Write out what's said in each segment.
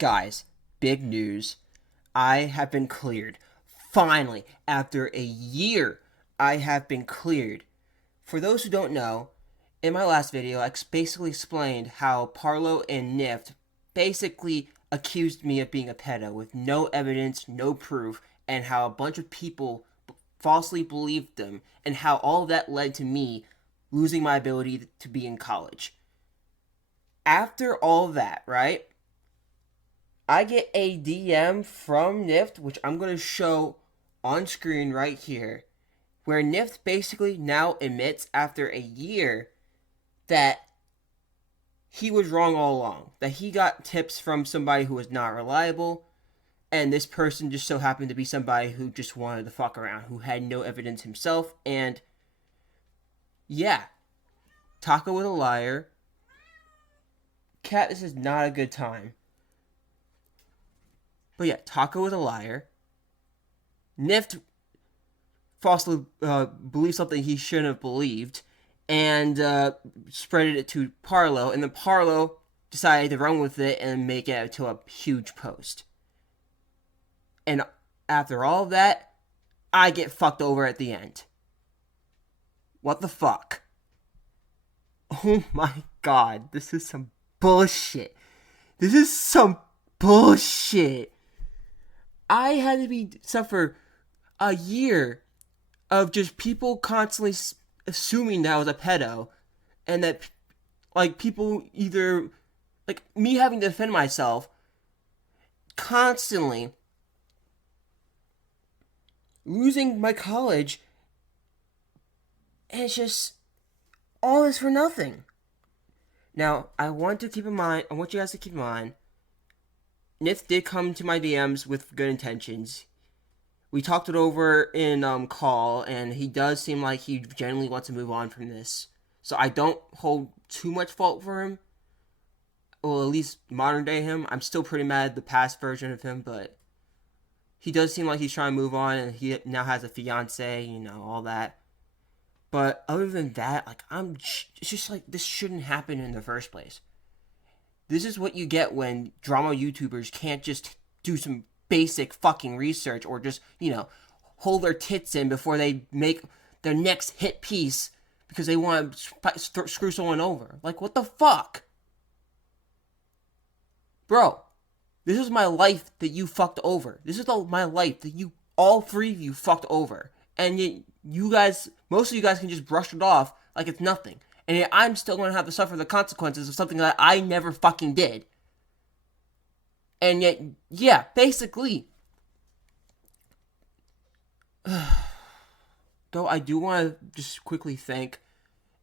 Guys, big news. I have been cleared. Finally, after a year, I have been cleared. For those who don't know, in my last video, I basically explained how Parlo and Nift basically accused me of being a pedo with no evidence, no proof, and how a bunch of people falsely believed them, and how all of that led to me losing my ability to be in college. After all that, right? I get a DM from Nift, which I'm going to show on screen right here, where Nift basically now admits after a year that he was wrong all along. That he got tips from somebody who was not reliable, and this person just so happened to be somebody who just wanted to fuck around, who had no evidence himself, and yeah, Taco was a liar. Cat, this is not a good time. But yeah, Taco was a liar. Nift falsely believed something he shouldn't have believed, and spreaded it to Parlo, and then Parlo decided to run with it and make it into a huge post. And after all of that, I get fucked over at the end. What the fuck? Oh my god, this is some bullshit. This is some bullshit. I had to suffer a year of just people constantly assuming that I was a pedo, and that like people either like me having to defend myself constantly, losing my college, and it's just all this for nothing. Now, I want you guys to keep in mind, Nift did come to my DMs with good intentions. We talked it over in call, and he does seem like he genuinely wants to move on from this. So I don't hold too much fault for him. Well, at least modern day him. I'm still pretty mad at the past version of him, but he does seem like he's trying to move on, and he now has a fiance, all that. But other than that, it's just like, this shouldn't happen in the first place. This is what you get when drama YouTubers can't just do some basic fucking research, or just, hold their tits in before they make their next hit piece because they want to screw someone over. Like, what the fuck? Bro, this is my life that you fucked over. This is my life that all three of you fucked over. And yet, most of you guys can just brush it off like it's nothing. And yet I'm still going to have to suffer the consequences of something that I never fucking did. And yet, yeah, basically. Though I do want to just quickly thank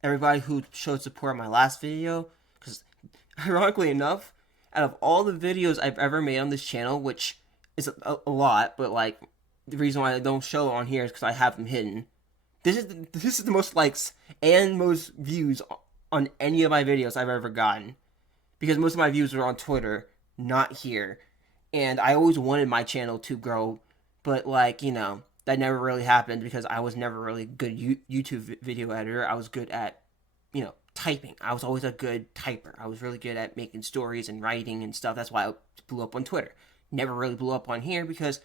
everybody who showed support on my last video. Because, ironically enough, out of all the videos I've ever made on this channel, which is a lot, but the reason why I don't show on here is because I have them hidden. This is the most likes and most views on any of my videos I've ever gotten. Because most of my views were on Twitter, not here. And I always wanted my channel to grow, but that never really happened because I was never really a good YouTube video editor. I was good at, typing. I was always a good typer. I was really good at making stories and writing and stuff. That's why I blew up on Twitter. Never really blew up on here because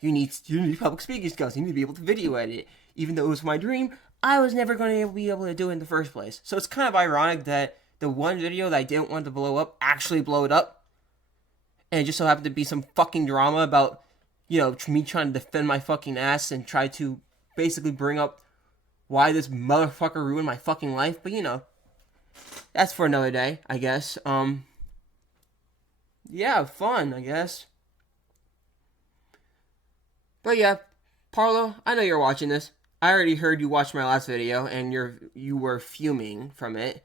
you need public speaking skills. You need to be able to video edit. Even though it was my dream, I was never going to be able to do it in the first place. So it's kind of ironic that the one video that I didn't want to blow up actually blowed up. And it just so happened to be some fucking drama about, me trying to defend my fucking ass and try to basically bring up why this motherfucker ruined my fucking life. But, that's for another day, I guess. Yeah, fun, I guess. But yeah, Parlo, I know you're watching this. I already heard you watched my last video, and you were fuming from it.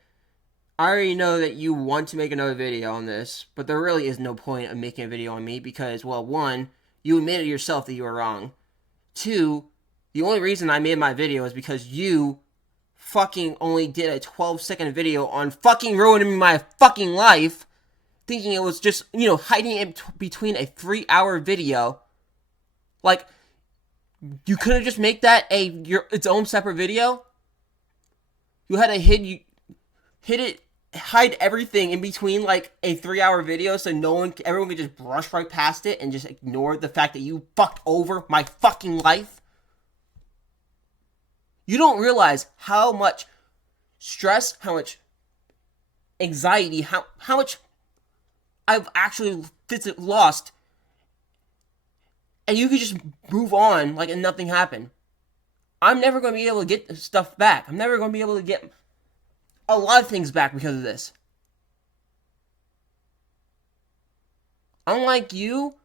I already know that you want to make another video on this, but there really is no point of making a video on me because, well, one, you admitted yourself that you were wrong. Two, the only reason I made my video is because you fucking only did a 12-second video on fucking ruining my fucking life, thinking it was just, hiding it between a 3-hour video. You couldn't just make that its own separate video? You had to hid it hide everything in between like a 3-hour video so everyone can just brush right past it and just ignore the fact that you fucked over my fucking life? You don't realize how much stress, how much anxiety, how much I've actually lost, and you could just move on like nothing happened. I'm never going to be able to get stuff back. I'm never going to be able to get a lot of things back because of this. Unlike you,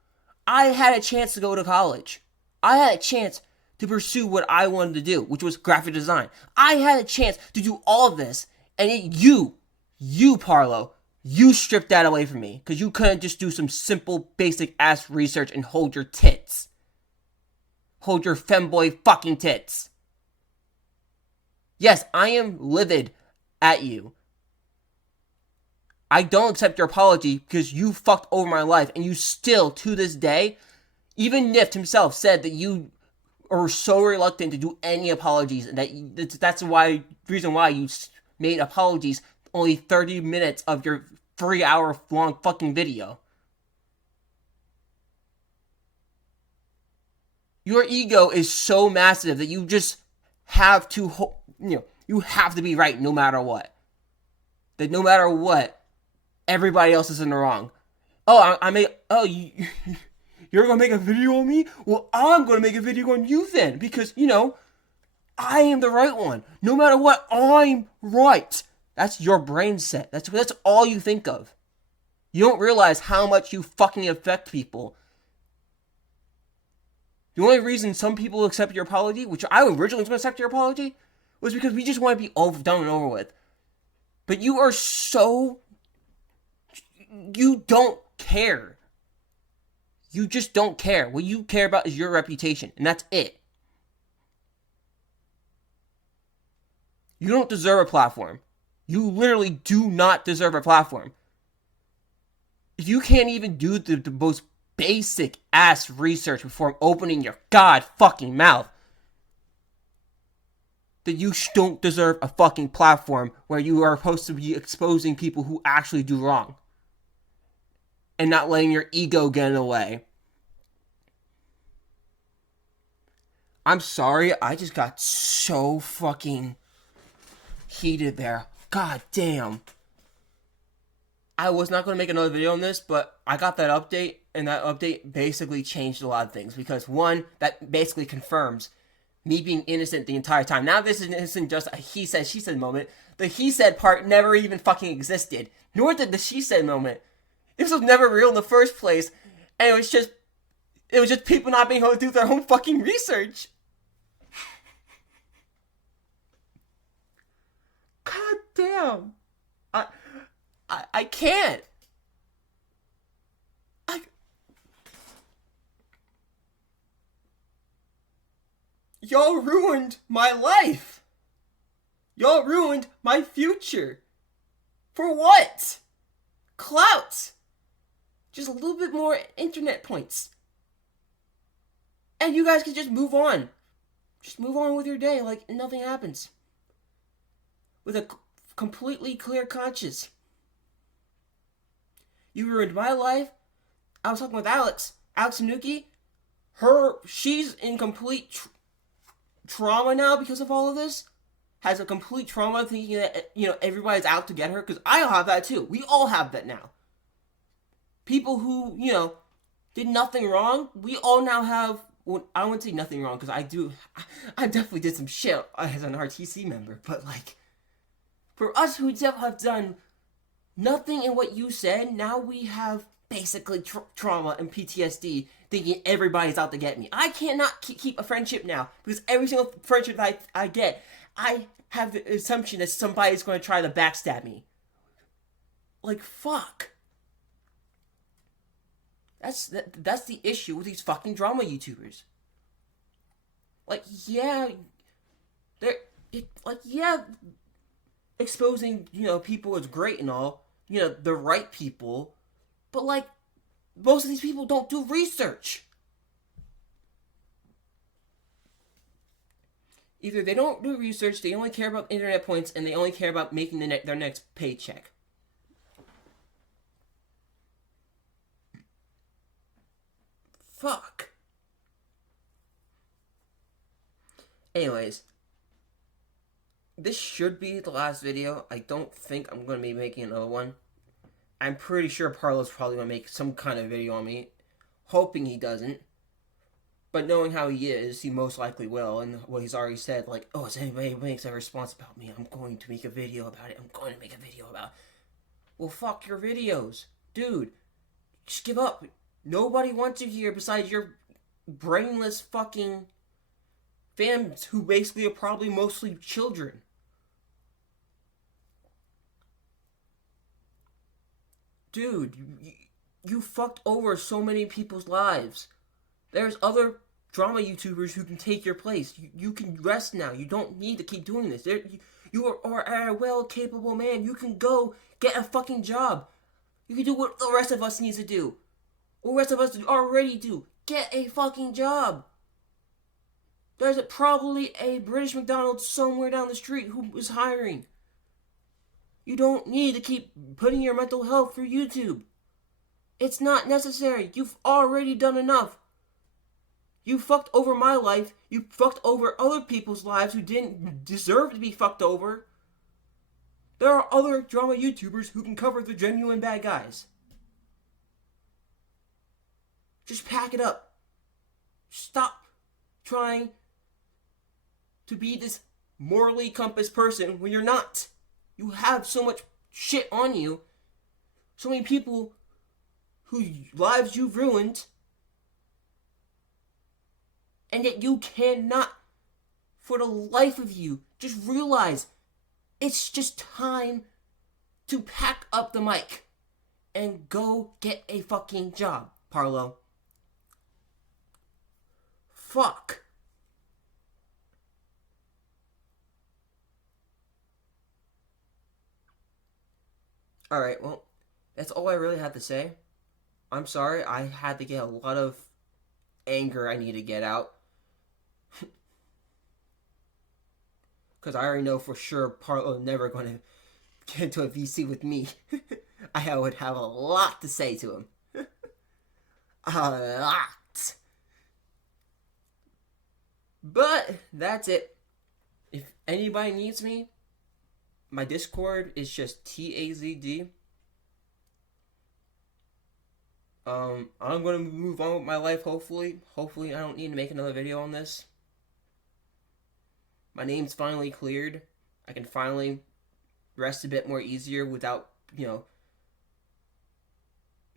I had a chance to go to college. I had a chance to pursue what I wanted to do, which was graphic design. I had a chance to do all of this, and you, Parlo, you stripped that away from me because you couldn't just do some simple, basic ass research and hold your tits. Hold your femboy fucking tits. Yes, I am livid at you. I don't accept your apology because you fucked over my life, and you still, to this day, even Nift himself said that you are so reluctant to do any apologies, and that's why reason why you made apologies only 30 minutes of your 3-hour long fucking video. Your ego is so massive that you just have to, you have to be right no matter what. That no matter what, everybody else is in the wrong. You're gonna make a video on me? Well, I'm gonna make a video on you then, because, I am the right one. No matter what, I'm right. That's your brain set. That's all you think of. You don't realize how much you fucking affect people. The only reason some people accept your apology, which I originally was going to accept your apology, was because we just want to be done and over with. But you are so... You don't care. You just don't care. What you care about is your reputation, and that's it. You don't deserve a platform. You literally do not deserve a platform. If you can't even do the most basic ass research before opening your god fucking mouth, that you don't deserve a fucking platform where you are supposed to be exposing people who actually do wrong and not letting your ego get in the way. I'm sorry, I just got so fucking heated there. God damn. I was not going to make another video on this, but I got that update, and that update basically changed a lot of things. Because, one, that basically confirms me being innocent the entire time. Now this isn't just a he said, she said moment. The he said part never even fucking existed. Nor did the she said moment. This was never real in the first place. And it was just people not being able to do their own fucking research. God damn. I can't. Y'all ruined my life. Y'all ruined my future. For what? Clout. Just a little bit more internet points. And you guys can just move on. Just move on with your day like nothing happens. With a completely clear conscience. You ruined my life. I was talking with Alex Nuki. She's in complete trauma now because of all of this. Has a complete trauma thinking that, everybody's out to get her. Because I have that too. We all have that now. People who, did nothing wrong. We all now have, well, I wouldn't say nothing wrong because I definitely did some shit as an RTC member. But for us who have done nothing in what you said, now we have basically trauma and PTSD thinking everybody's out to get me. I cannot keep a friendship now because every single friendship that I get, I have the assumption that somebody's going to try to backstab me. Fuck. That's the issue with these fucking drama YouTubers. Exposing, people is great and all, the right people, but most of these people don't do research. Either they don't do research, they only care about internet points, and they only care about making their next paycheck. Fuck. Anyways, this should be the last video. I don't think I'm going to be making another one. I'm pretty sure Parlo's probably going to make some kind of video on me. Hoping he doesn't. But knowing how he is, he most likely will. And what he's already said, like, oh, if anybody makes a response about me, I'm going to make a video about it. I'm going to make a video about it. Well, fuck your videos. Dude, just give up. Nobody wants you here besides your brainless fucking fans who basically are probably mostly children. Dude, you fucked over so many people's lives. There's other drama YouTubers who can take your place. You can rest now. You don't need to keep doing this. You are a well-capable man. You can go get a fucking job. You can do what the rest of us needs to do. What the rest of us already do. Get a fucking job. There's probably a British McDonald's somewhere down the street who is hiring. You don't need to keep putting your mental health through YouTube. It's not necessary. You've already done enough. You fucked over my life. You fucked over other people's lives who didn't deserve to be fucked over. There are other drama YouTubers who can cover the genuine bad guys. Just pack it up. Stop trying to be this morally compass person when you're not. You have so much shit on you. So many people whose lives you've ruined. And yet you cannot, for the life of you, just realize it's just time to pack up the mic and go get a fucking job, Parlo. Fuck. Alright, well, that's all I really had to say. I'm sorry, I had to get a lot of anger I need to get out. Because I already know for sure Parlo never going to get into a VC with me. I would have a lot to say to him. A lot. But that's it. If anybody needs me, my Discord is just TAZD. I'm going to move on with my life, hopefully. Hopefully I don't need to make another video on this. My name's finally cleared. I can finally rest a bit more easier without,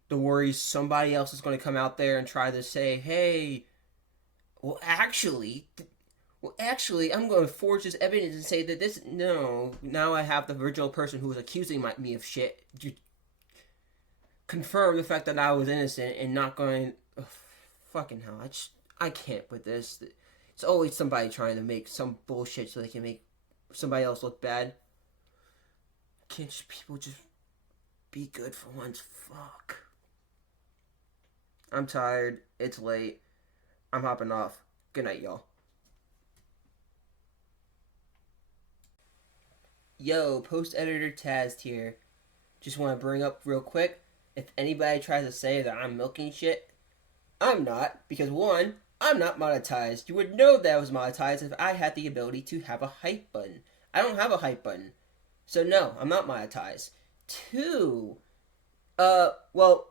the worries somebody else is going to come out there and try to say, hey, well, actually, I'm going to forge this evidence and say that this, no, now I have the original person who was accusing me of shit confirm the fact that I was innocent and not going, fucking hell, I can't with this. It's always somebody trying to make some bullshit so they can make somebody else look bad. Can't people just be good for once? Fuck. I'm tired. It's late. I'm hopping off. Good night, y'all. Yo, post-editor Taz here. Just want to bring up real quick, if anybody tries to say that I'm milking shit, I'm not, because one, I'm not monetized. You would know that I was monetized if I had the ability to have a hype button. I don't have a hype button. So no, I'm not monetized. Two, well,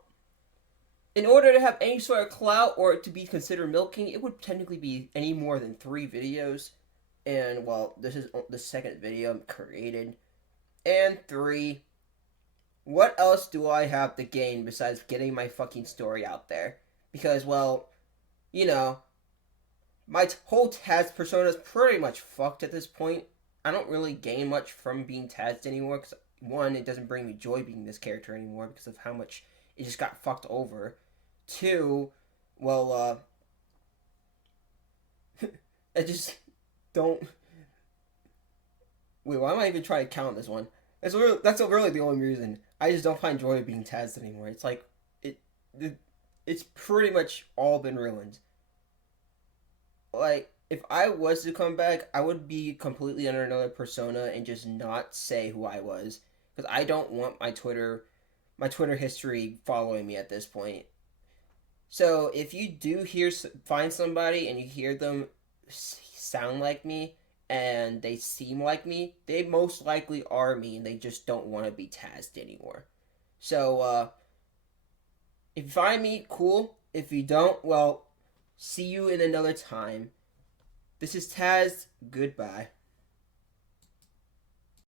in order to have any sort of clout or to be considered milking, it would technically be any more than 3 videos. And, well, this is the second video created. And 3, what else do I have to gain besides getting my fucking story out there? Because, well, my whole Taz persona is pretty much fucked at this point. I don't really gain much from being Taz anymore, because, one, it doesn't bring me joy being this character anymore because of how much it just got fucked over. 2, well, I just don't... Wait, why am I even trying to count this one? That's really the only reason. I just don't find joy being Taz anymore. It's like, it's pretty much all been ruined. Like, if I was to come back, I would be completely under another persona and just not say who I was. Because I don't want my Twitter history following me at this point. So if you do find somebody and you hear them sound like me and they seem like me, they most likely are me and they just don't want to be tazzed anymore. So if you find me, cool. If you don't, well, see you in another time. This is Taz. Goodbye.